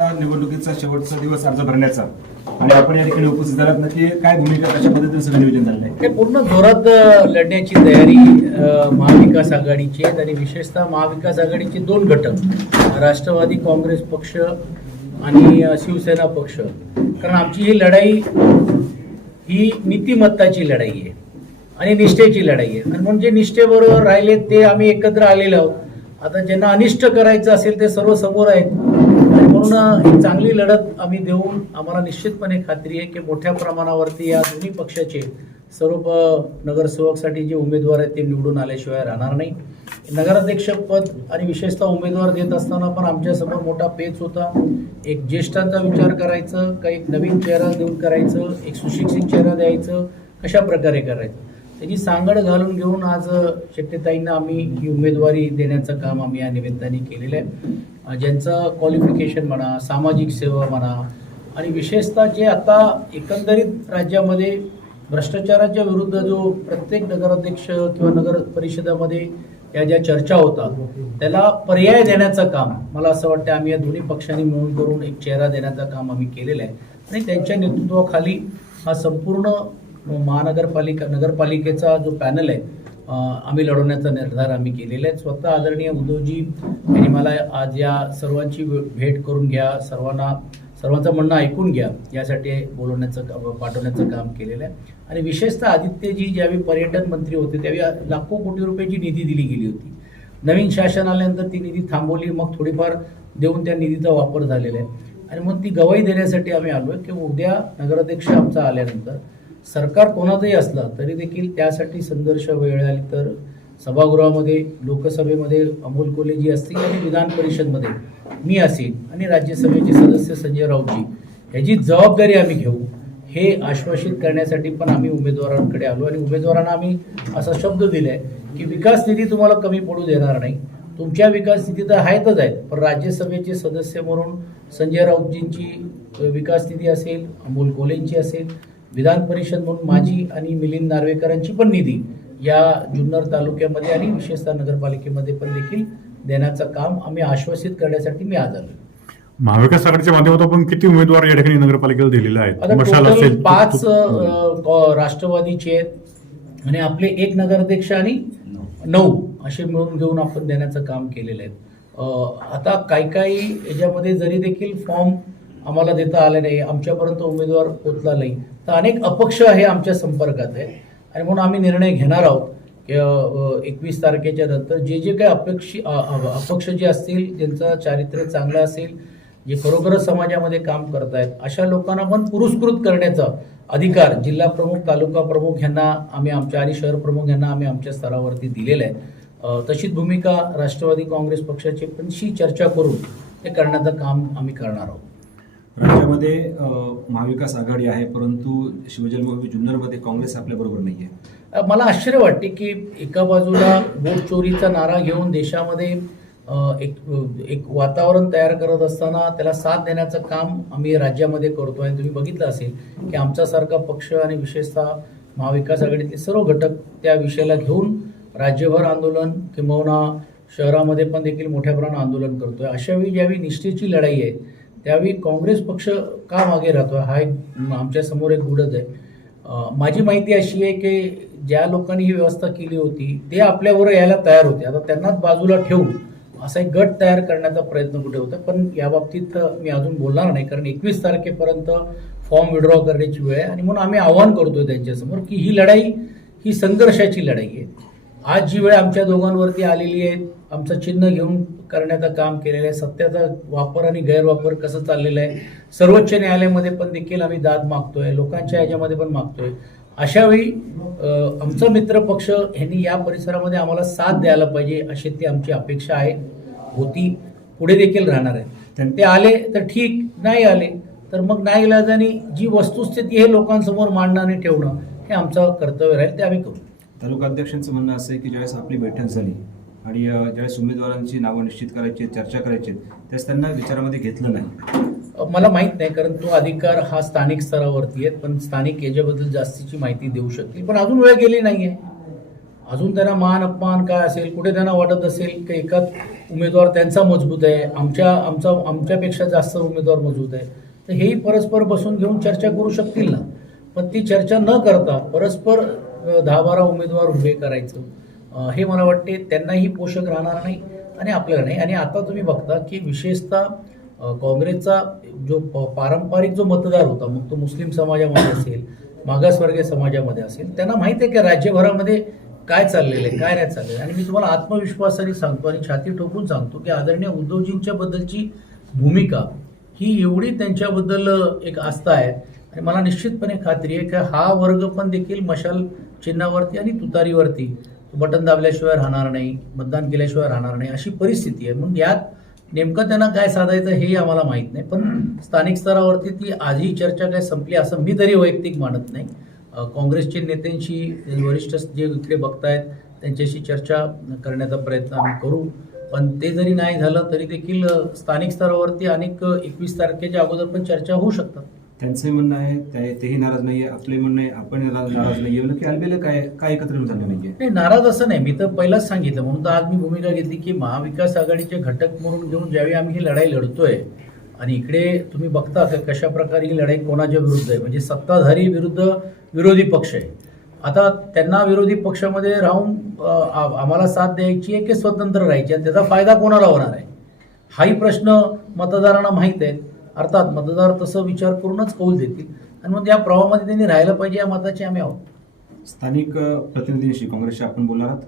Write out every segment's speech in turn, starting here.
निवडणुकीचा शेवटचा दिवस अर्ज भरण्याचा. आणि आपण या ठिकाणी उपस्थित झालात. नक्की काय भूमिका कशा पद्धतीने सगळं नियोजन झालं आहे? ते पूर्ण जोरात लढण्याची तयारी महाविकास आघाडीची आहे. आणि विशेषतः महाविकास आघाडीचे दोन घटक राष्ट्रवादी काँग्रेस पक्ष आणि शिवसेना पक्ष. कारण आमची ही लढाई ही नीतिमत्ताची लढाई आहे आणि निष्ठेची लढाई आहे. आणि म्हणून जे निष्ठेबरोबर राहिले ते आम्ही एकत्र आलेलो आहोत. आता ज्यांना अनिष्ट करायचं असेल ते सर्व समोर आहेत. म्हणून अ, एक चांगली लढत आम्ही देऊन आम्हाला निश्चितपणे खात्री आहे की मोठ्या प्रमाणावरती या दोन्ही पक्षाचे सर्व नगरसेवकसाठी जे उमेदवार आहेत ते निवडून आल्याशिवाय राहणार नाही. नगराध्यक्षपद आणि विशेषतः उमेदवार देत असताना पण आमच्यासमोर मोठा पेच होता. एक ज्येष्ठांचा विचार करायचं काही एक नवीन चेहरा देऊन करायचं एक सुशिक्षित चेहरा द्यायचं कशा प्रकारे करायचं? त्याची सांगड घालून घेऊन आज शेट्टेताईंना आम्ही ही उमेदवारी देण्याचं काम आम्ही या निमित्ताने केलेलं आहे. ज्यांचं क्वालिफिकेशन म्हणा सामाजिक सेवा म्हणा आणि विशेषतः जे आता एकंदरीत राज्यामध्ये भ्रष्टाचाराच्या विरुद्ध जो प्रत्येक नगराध्यक्ष किंवा नगर परिषदामध्ये या ज्या चर्चा होतात त्याला पर्याय देण्याचं काम मला असं वाटतं आम्ही या दोन्ही पक्षांनी मिळून करून एक चेहरा देण्याचं काम आम्ही केलेलं आहे. आणि त्यांच्या नेतृत्वाखाली हा संपूर्ण महानगरपालिका नगरपालिकेचा जो पॅनल आहे आम्ही लढवण्याचा निर्धार आम्ही केलेला आहे. स्वतः आदरणीय उद्धवजी यांनी मला आज या सर्वांची भेट करून घ्या सर्वांना सर्वांचं म्हणणं ऐकून घ्या यासाठी बोलवण्याचं पाठवण्याचं काम केलेलं आहे. आणि विशेषतः आदित्यजी ज्यावेळी पर्यटन मंत्री होते त्यावेळी लाखो कोटी रुपयाची निधी दिली गेली होती. नवीन शासन आल्यानंतर ती निधी थांबवली मग थोडीफार देऊन त्या निधीचा वापर झालेला आहे. आणि मग ती गवाही देण्यासाठी आम्ही आलो आहे की उद्या नगराध्यक्ष आमचा आल्यानंतर सरकार कोणाचंही असलं तरी देखील त्यासाठी संघर्ष वेळ आली तर सभागृहामध्ये लोकसभेमध्ये अमोल कोलेजी असतील आणि विधान परिषदमध्ये मी असेल आणि राज्यसभेचे सदस्य संजय राऊतजी याची जबाबदारी आम्ही घेऊ हे आश्वासित करण्यासाठी पण आम्ही उमेदवारांकडे आलो आणि उमेदवारांना आम्ही असा शब्द दिला आहे की विकास निधी तुम्हाला कमी पडू देणार नाही. तुमच्या विकास निधी तर आहेतच आहेत पण राज्यसभेचे सदस्य म्हणून संजय राऊतजींची विकास निधी असेल अमोल कोलेंची असेल विधान परिषद म्हणून माझी आणि मिलिंद नार्वेकरांची पण निधी या जुन्नर तालुक्यामध्ये आणि विशेषतः नगरपालिकेमध्ये पण देखील देण्याचं काम आम्ही आश्वासित करण्यासाठी मी आज आलो महाविकास आघाडीच्या माध्यमातून आपण किती उमेदवार या ठिकाणी नगरपालिकेला दिलेले आहेत? पाच राष्ट्रवादीचे आहेत आणि आपले एक नगराध्यक्ष आणि नऊ. असे मिळून घेऊन आपण देण्याचं काम केलेलं आहे. आता काही काही याच्यामध्ये जरी देखील फॉर्म आम्हाला देता आले नाही आमच्यापर्यंत उमेदवार पोचला नाही तर अनेक अपक्ष हे आमच्या संपर्कात आहे आणि म्हणून आम्ही निर्णय घेणार आहोत एकवीस तारखेच्या नंतर जे जे काही अपेक्षी अपक्ष जे असतील ज्यांचं चारित्र्य चांगलं असेल जे खरोखरच समाजामध्ये काम करतायत अशा लोकांना पण पुरस्कृत करण्याचा अधिकार जिल्हा प्रमुख तालुका प्रमुख यांना आम्ही आमच्या आणि शहर प्रमुख यांना आम्ही आमच्या स्तरावरती दिलेलं आहे. तशीच भूमिका राष्ट्रवादी काँग्रेस पक्षाची पण शी चर्चा करून ते करण्याचं काम आम्ही करणार आहोत. राज्यामध्ये महाविकास आघाडी आहे परंतु शिवजन्मभूमी जुन्नरमध्ये काँग्रेस आपल्याबरोबर नाही आहे मला आश्चर्य वाटते की एका बाजूला बोट चोरीचा नारा घेऊन देशामध्ये एक एक वातावरण तयार करत असताना त्याला साथ देण्याचं काम आम्ही राज्यामध्ये करतो आणि तुम्ही बघितलं असेल की आमच्यासारखा पक्ष आणि विशेषतः महाविकास आघाडीतले सर्व घटक त्या विषयाला घेऊन राज्यभर आंदोलन किंबहुना शहरामध्ये पण देखील मोठ्या प्रमाणात आंदोलन करतोय. अशा वेळी ज्यावेळी निष्ठेची लढाई आहे त्यावेळी काँग्रेस पक्ष का मागे राहतो? हा एक आमच्यासमोर एक गुढच आहे. माझी माहिती अशी आहे की ज्या लोकांनी ही व्यवस्था केली होती ते आपल्यावर यायला तयार होते. आता त्यांनाच बाजूला ठेवून असा एक गट तयार करण्याचा प्रयत्न कुठे होता? पण याबाबतीत मी अजून बोलणार नाही कारण एकवीस तारखेपर्यंत फॉर्म विड्रॉ करण्याची वेळ आहे आणि म्हणून आम्ही आव्हान करतोय त्यांच्यासमोर की ही लढाई ही संघर्षाची लढाई आहे. आज जी वेळ आमच्या दोघांवरती आलेली आहे आमचं चिन्ह घेऊन करण्याचं काम केलेलं आहे. सत्याचा वापर आणि गैरवापर कसं चाललेलं आहे सर्वोच्च न्यायालयामध्ये पण देखील आम्ही दाद मागतोय लोकांच्या याच्यामध्ये पण मागतोय. अशावेळी आमचा मित्र पक्ष ह्यांनी या परिसरामध्ये आम्हाला साथ द्यायला पाहिजे अशी ती आमची अपेक्षा आहे. होती पुढे देखील राहणार आहे. ते आले तर ठीक नाही आले तर मग नाही इलाजाने जी वस्तुस्थिती हे लोकांसमोर मांडणं आणि ठेवणं हे आमचं कर्तव्य राहील ते आम्ही करू. तालुका अध्यक्षांचं म्हणणं असं आहे की ज्यावेळेस आपली बैठक झाली आणि ज्यावेळेस उमेदवारांची नावं निश्चित करायची आहेत, चर्चा करायची आहेत, त्यांना विचारामध्ये घेतलं नाही. मला माहीत नाही कारण तो अधिकार हा स्थानिक स्तरावरती आहे पण स्थानिक याच्याबद्दल जास्तीची माहिती देऊ शकतील. पण अजून वेळ गेली नाही आहे अजून त्यांना मान अपमान काय असेल कुठे त्यांना वाटत असेल की एकाच उमेदवार त्यांचा मजबूत आहे आमच्या आमचा आमच्यापेक्षा जास्त उमेदवार मजबूत आहे तर हेही परस्पर बसून घेऊन चर्चा करू शकतील ना? पण ती चर्चा न करता परस्पर दहा बारा उमेदवार उभे करायचं हे मला वाटते त्यांनाही पोषक राहणार नाही आणि आपल्याला नाही. आणि आता तुम्ही बघता की विशेषतः काँग्रेसचा जो पारंपरिक जो मतदार होता मग तो मुस्लिम समाजामध्ये असेल मागासवर्गीय समाजामध्ये असेल त्यांना माहिती आहे की राज्यभरामध्ये काय चाललेलं आहे काय नाही चाललेलं आहे. आणि मी तुम्हाला आत्मविश्वासाने सांगतो आणि छाती ठोकून सांगतो की आदरणीय उद्धवजींच्या बद्दलची भूमिका ही एवढी त्यांच्याबद्दल एक आस्था आहे. आणि मला निश्चितपणे खात्री आहे की हा वर्ग पण देखील मशाल चिन्हावरती आणि तुतारीवरती बटन दाबल्याशिवाय राहणार नाही मतदान केल्याशिवाय राहणार नाही अशी परिस्थिती आहे. म्हणून यात नेमकं त्यांना काय साधायचं हेही आम्हाला माहीत नाही पण स्थानिक स्तरावरती ती आजही चर्चा काय संपली असं मी तरी वैयक्तिक मानत नाही. काँग्रेसचे नेत्यांशी वरिष्ठ जे इकडे बघतायत त्यांच्याशी चर्चा करण्याचा प्रयत्न आम्ही करू. पण ते जरी नाही झालं तरी देखील स्थानिक स्तरावरती अनेक एकवीस तारखेच्या अगोदर पण चर्चा होऊ शकतात. त्यांचंही म्हणणं आहे ते- तेही नाराज नाहीये आपले म्हणणं आहे आपण नाराज नाही नाहीये म्हणजे की आलबेला काय काय एकत्र झालं नाहीये नाही नाराज असं नाही. मी तर पहिलाच सांगितलं. म्हणून तर आज मी भूमिका घेतली की महाविकास आघाडीचे घटक म्हणून घेऊन ज्यावेळी आम्ही ही लढाई लढतोय आणि इकडे तुम्ही बघता तर कशा प्रकारे ही लढाई कोणाच्या विरुद्ध आहे? म्हणजे सत्ताधारी विरुद्ध विरोधी पक्ष आहे. आता त्यांना विरोधी पक्षामध्ये राहून आम्हाला साथ द्यायची आहे की स्वतंत्र राहायची आणि त्याचा फायदा कोणाला होणार आहे? हाही प्रश्न मतदारांना माहीत आहे अर्थात मतदार तसं विचार करूनच कौल देतील. आणि मग या प्रवाहामध्ये त्यांनी राहायला पाहिजे या मताचे आम्ही आहोत. स्थानिक प्रतिनिधींशी काँग्रेसशी आपण बोलणार आहात?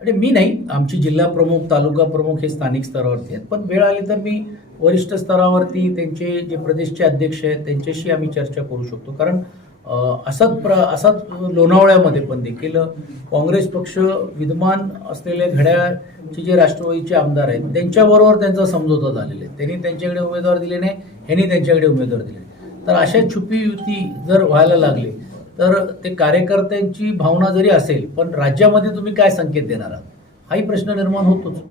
आणि मी नाही. आमची जिल्हा प्रमुख तालुका प्रमुख हे स्थानिक स्तरावरती आहेत. पण वेळ आली तर मी वरिष्ठ स्तरावरती त्यांचे जे प्रदेशचे अध्यक्ष आहेत त्यांच्याशी आम्ही चर्चा करू शकतो. कारण असाच प्र असाच लोणावळ्यामध्ये पण देखील काँग्रेस पक्ष विद्यमान असलेले घड्याळचे जे राष्ट्रवादीचे आमदार आहेत त्यांच्याबरोबर त्यांचा समझोता झालेला आहे. त्यांनी त्यांच्याकडे उमेदवार दिले नाही ह्यांनी त्यांच्याकडे उमेदवार दिले तर अशा छुपी युती जर व्हायला लागली तर ते कार्यकर्त्यांची भावना जरी असेल पण राज्यामध्ये तुम्ही काय संकेत देणार आहात? हाही प्रश्न निर्माण होतोच.